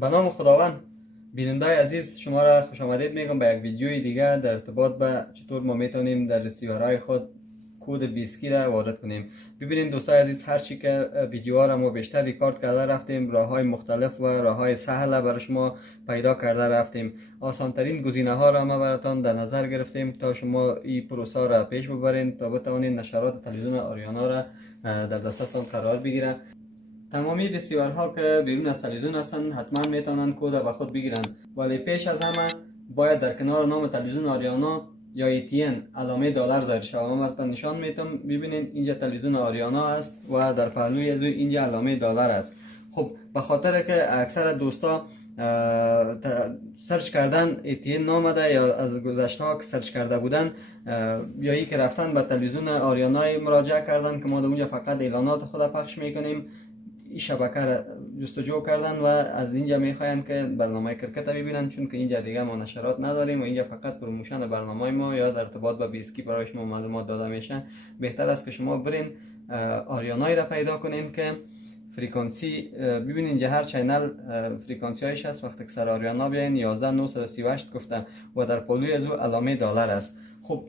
به نام خداوند. بیننده عزیز، شما را خوش آمدید میگم به یک ویدیوی دیگه در ارتباط به چطور ما میتونیم در رسیورهای خود کد بیسکی را وارد کنیم. ببینید دوستای عزیز، هرچی که ویدیوها را ما بیشتر ریکارد کرده رفتیم، راههای مختلف و راههای سهل برای شما پیدا کرده رفتیم. آسانترین گزینه ها را ما براتان در نظر گرفتیم تا شما این پروسه را پیش ببرین تا بتوانید نشرات تلویزیون آریانا را در دسترستان قرار بگیرن. تمامی رسیورها که بیرون از تلویزیون هستند حتما میتونن کد به خود بگیرن، ولی پیش از همه باید در کنار نام تلویزیون آریانا یا ATN علامه دلار ظاهر شود. من براتون نشان میتم. ببینید اینجا تلویزیون آریانا است و در پهلوی از اینجا علامه دلار است. خب به خاطر که اکثر دوستا سرچ کردن ATN نامده یا از گذشته ها که سرچ کرده بودن یا ای که رفتن به تلویزیون آریانا مراجعه کردن که ما در اونجا فقط اعلانات خود پخش میکنیم، این شبکه را جستجو کردن و از اینجا میخواین که برنامه کرکت ببینن، چون که اینجا دیگه ما نشرات نداریم و اینجا فقط پروموشن برنامه ما یا در ارتباط با بیسکی برای شما معلومات داده میشه. بهتر است که شما برین آریانایی را پیدا کنین که فریکانسی ببینین. اینجا هر چینل فریکانسی هایش هست. وقتی که سر آریانا بیاین 11938 گفتم و در پلوی از او علامه دلار است. خب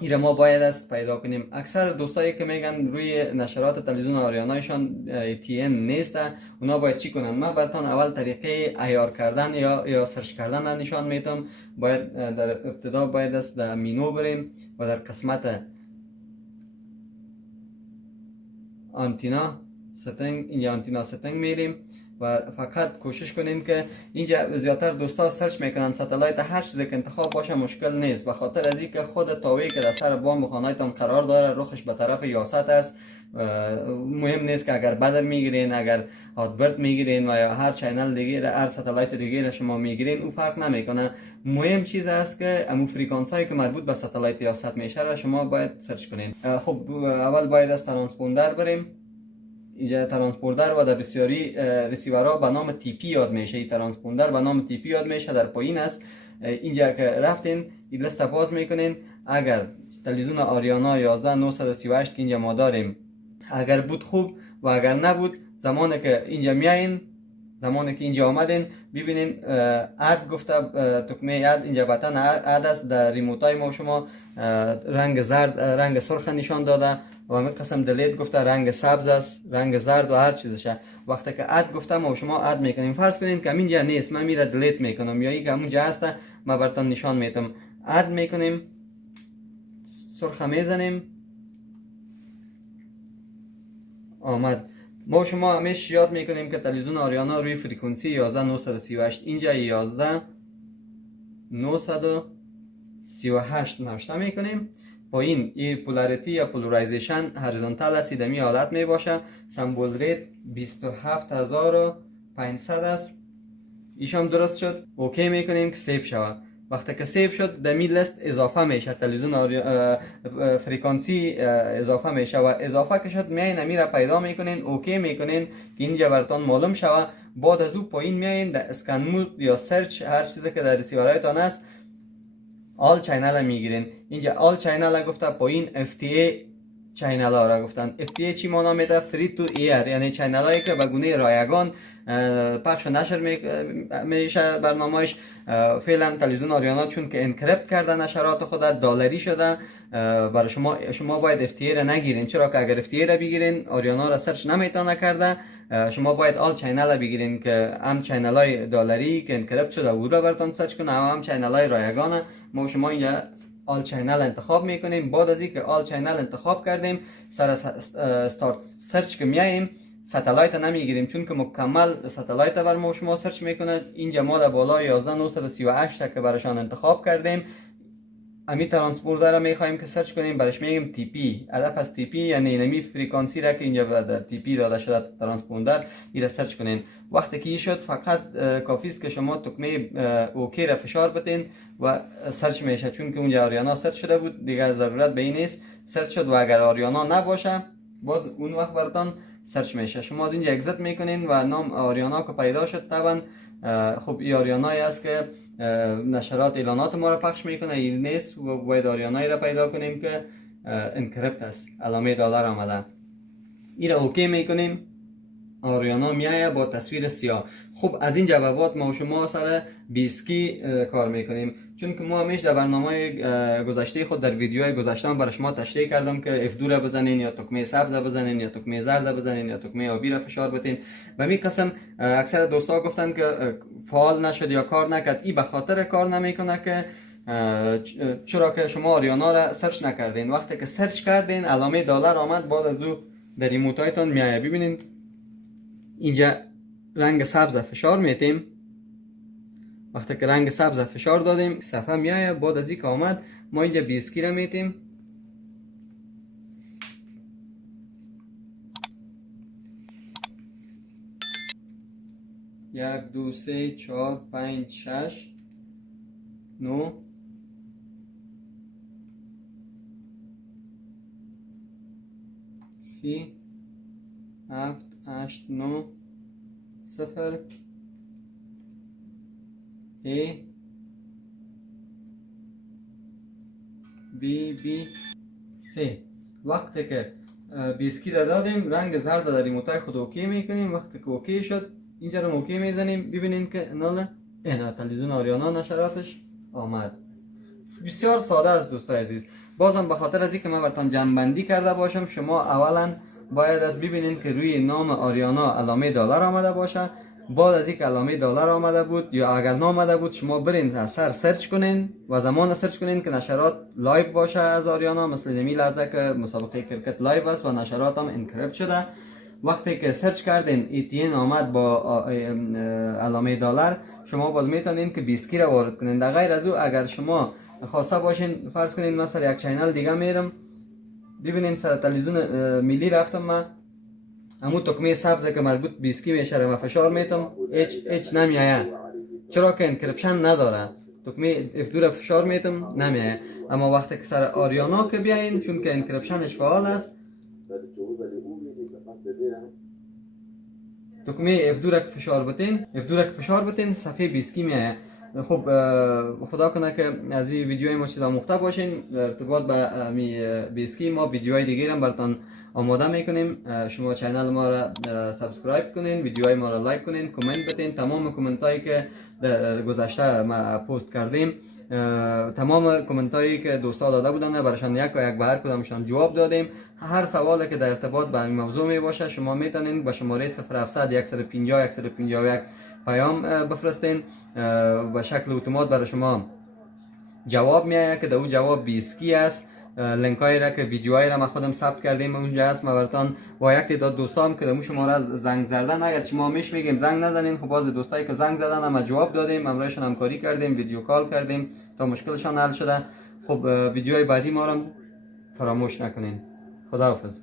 این ما باید است پیدا کنیم. اکثر دوستایی که میگن روی نشرات تلویزیون آریانایشان ATN نیست، اونا باید چی کنن؟ من براتون اول طریقه ایار کردن یا سرچ کردن نشان میدم. باید در ابتدا باید است در مینو بریم و در قسمت آنتینا ستینگ، اینجا آنتینا ستینگ میریم و فقط کوشش کنین که اینجا زیادتر دوستا سرچ میکنن ستلایت، هر چیزی که انتخاب باشه مشکل نیست، به خاطر از اینکه خود تاوی که در سر بام خانه‌تان قرار داره رخش به طرف یاست است. مهم نیست که اگر بدر میگیرین، اگر هاتبرد میگیرین و یا هر چینل دیگه، هر ستلایت دیگه شما میگیرین، اون فرق نمیکنه. مهم چیز است که امو فرکانس هایی که مربوط به ستلایت یاست میشه را شما باید سرچ کنین. خب اول باید از ترانسپوندر بریم. اینجا ترانسپوندر و در بسیاری رسیورها به نام TP یاد میشه. این ترانسپوندر به نام TP یاد میشه، در پایین است. اینجا که رفتین این لست باز میکنین. اگر تلویزیون آریانا 11938 که اینجا ما داریم اگر بود خوب و اگر نبود، زمانی که اینجا میایین، زمانی که اینجا آمدین ببینین اد گفته تکمه اد، اینجا بطن اد است. در ریموت های ما شما رنگ زرد، رنگ سرخ نشان داده و همین قسم دلیت گفته رنگ سبز است، رنگ زرد و هر چیزشه. وقتی که اد گفتم ما شما اد میکنیم. فرض کنین که اینجا نیست، من میره دلیت میکنم، یا ای که همونجا هست ما براتون نشان میدم. اد میکنیم، سرخ میزنیم، آمد. ما شما همیشه یاد میکنیم که تلویزیون آریانا روی فریکانسی 11938 اینجا 11938 نوشته میکنیم. پایین این پولاریتی یا پولارایزیشن هریزونتال است، دمی حالت می باشه. سمبول ریت 27500 است. ایشان درست شد. اوکی میکنیم که سیف شود. وقتی که سیف شد دمی لیست اضافه میشه، تلویزیون فریکانسی اضافه میشه و اضافه که شد میاین امی را پیدا میکنین، اوکی میکنین که اینجا براتون معلوم شود. بعد از او پایین میاین در اسکن مود یا سرچ هر چیزی که در رسیورایتان است آل چینل میگیرین. اینجا آل چینل گفته، پایین FTA چینل ها را گفتن. FTA چی معنا میده؟ فری تو ایر، یعنی چینل هایی که به گونه رایگان پخش و نشر میشه برنامهش. فعلا تلویزیون آریانا چون که انکریپت کرده نشرات خود دلاری شده، برای شما باید FTA را نگیرین. چرا که اگر FTA را بگیرین آریانا را سرچ نمیتونه کرده. شما باید آل چینل بگیرین که هم چینل های دلاری که انکریپت شده او را براتون سرچ کنه، هم چینل های رایگانه. ما شما اینجا آل چینل انتخاب میکنیم. بعد از اینکه آل چینل انتخاب کردیم سر استارت سرچ که میاییم ستلایت نمیگیریم، چون که مکمل ستلایت بر ما شما سرچ میکنه. اینجا ما در بالا 11938 که براشان انتخاب کردیم. امی ترانسپوندر را میخوایم که سرچ کنیم، برش میگیم TP. هدف از TP یعنی نمی فریکانسی را که اینجا در TP داده شده ترانسپوندر، این را سرچ کنین. وقتی که این شد فقط کافی است که شما تکمه اوکی را فشار بتین و سرچ میشه، چون که اونجا آریانا سرچ شده بود، دیگه ضرورت به این نیست. سرچ شد و اگر آریانا نباشه باز اون وقت براتون سرچ میشه. شما از اینجا اگزیت میکنین و نام آریانا که پیدا شد طبعا. خب این آریانایی است که نشرات اعلانات ما را پخش میکنه، این نیست. و باید آریانایی را پیدا کنیم که انکریپت است، علامه دلار آمده. این را اوکی میکنیم. آریانا میایه با تصویر سیاه. خب از این جوابات ما و شما سر بیسکی کار میکنیم، چون که ما همیشه در برنامه گذشته خود در ویدیوهای گذشته برای شما تشریح کردم که F2 را بزنین یا تکمه سبز بزنین یا تکمه زرد بزنین یا تکمه آبی را فشار بدین. و می قسم اکثر دوستا گفتن که فعال نشد یا کار نکرد. این به خاطر کار نمیکنه که چرا که شما آریانا را سرچ نکردین. وقتی که سرچ کردین علامه دلار آمد، بعد از او در ریموتایتون میایه. ببینین اینجا رنگ سبز فشار میتیم. وقتی که رنگ سبز فشار دادیم صفحه میایه. بعد از این که آمد ما اینجا بیسکی را میتیم. یک دو سه چهار پنج شش نو 30 7 8 9 0 A B C. وقتی که بیسکی را دادیم رنگ زرد در ریموتای خود اوکی میکنیم. وقتی که اوکی شد اینجا رو اوکی میزنیم. ببینین که نه تلویزیون آریانا نشراتش آمد. بسیار ساده است دوستای عزیز. بازم به خاطر از اینکه من براتون جمع‌بندی کرده باشم، شما اولا باید از ببینین که روی نام آریانا علامه دلار آمده باشه. بعد از اینکه علامه دلار آمده بود یا اگر نامده بود شما برین اثر سرچ کنین و زمان سرچ کنین که نشرات لایو باشه از آریانا، مثل نمی لحظه که مسابقه کرکت لایو است و نشرات هم انکریپت شده. وقتی که سرچ کردین ایتین آمد با علامه دلار، شما باز میتونین که بیسکی را وارد کنین. در غیر از او اگر شما خواسته باشین، فرض کنین مثلا یک چینل دیگه میرم، ببینین سر تلویزیون ملی رفتم من، همون تکمه سبز که مربوط بیسکی میشه ما فشار میتم هیچ نمیایه، چرا که انکریپشن نداره. تکمه F2 را فشار میتم نمیایه. اما وقتی که سر آریانا که بیاین، چون که انکریپشنش فعال است، تکمه F2 را که فشار بتین صفحه بیسکی میایه. خب خدا کنه که از این ویدیوهای ما چیزا مخته باشین. در ارتباط به بیسکی ما ویدیوهای دیگه هم براتون آماده میکنیم. شما چینل ما را سابسکرایب کنین، ویدیوهای ما را لایک کنین، کامنت بتین. تمام کامنت هایی که در گذشته ما پست کردیم، تمام کامنت هایی که دوستا داده بودن براشان یک به هر کدامشان جواب دادیم. هر سوالی که در ارتباط با این موضوع می باشه شما میتونین با شماره 0700 150 151 پیام بفرستین. به شکل اتومات برای شما جواب میایه که در اون جواب بیسکی است. لینک هایی را که ویدیوهایی را ما خودم ثبت کردیم اونجا است. ما براتون با یک تعداد دوستام که در اون شماره زنگ زدن، اگر ما میش میگیم زنگ نزنین، خب باز دوستایی که زنگ زدن ما جواب دادیم، امرایشان همکاری کردیم، ویدیو کال کردیم تا مشکلشان حل شده. خب ویدیوهای بعدی ما را فراموش نکنین. خداحافظ.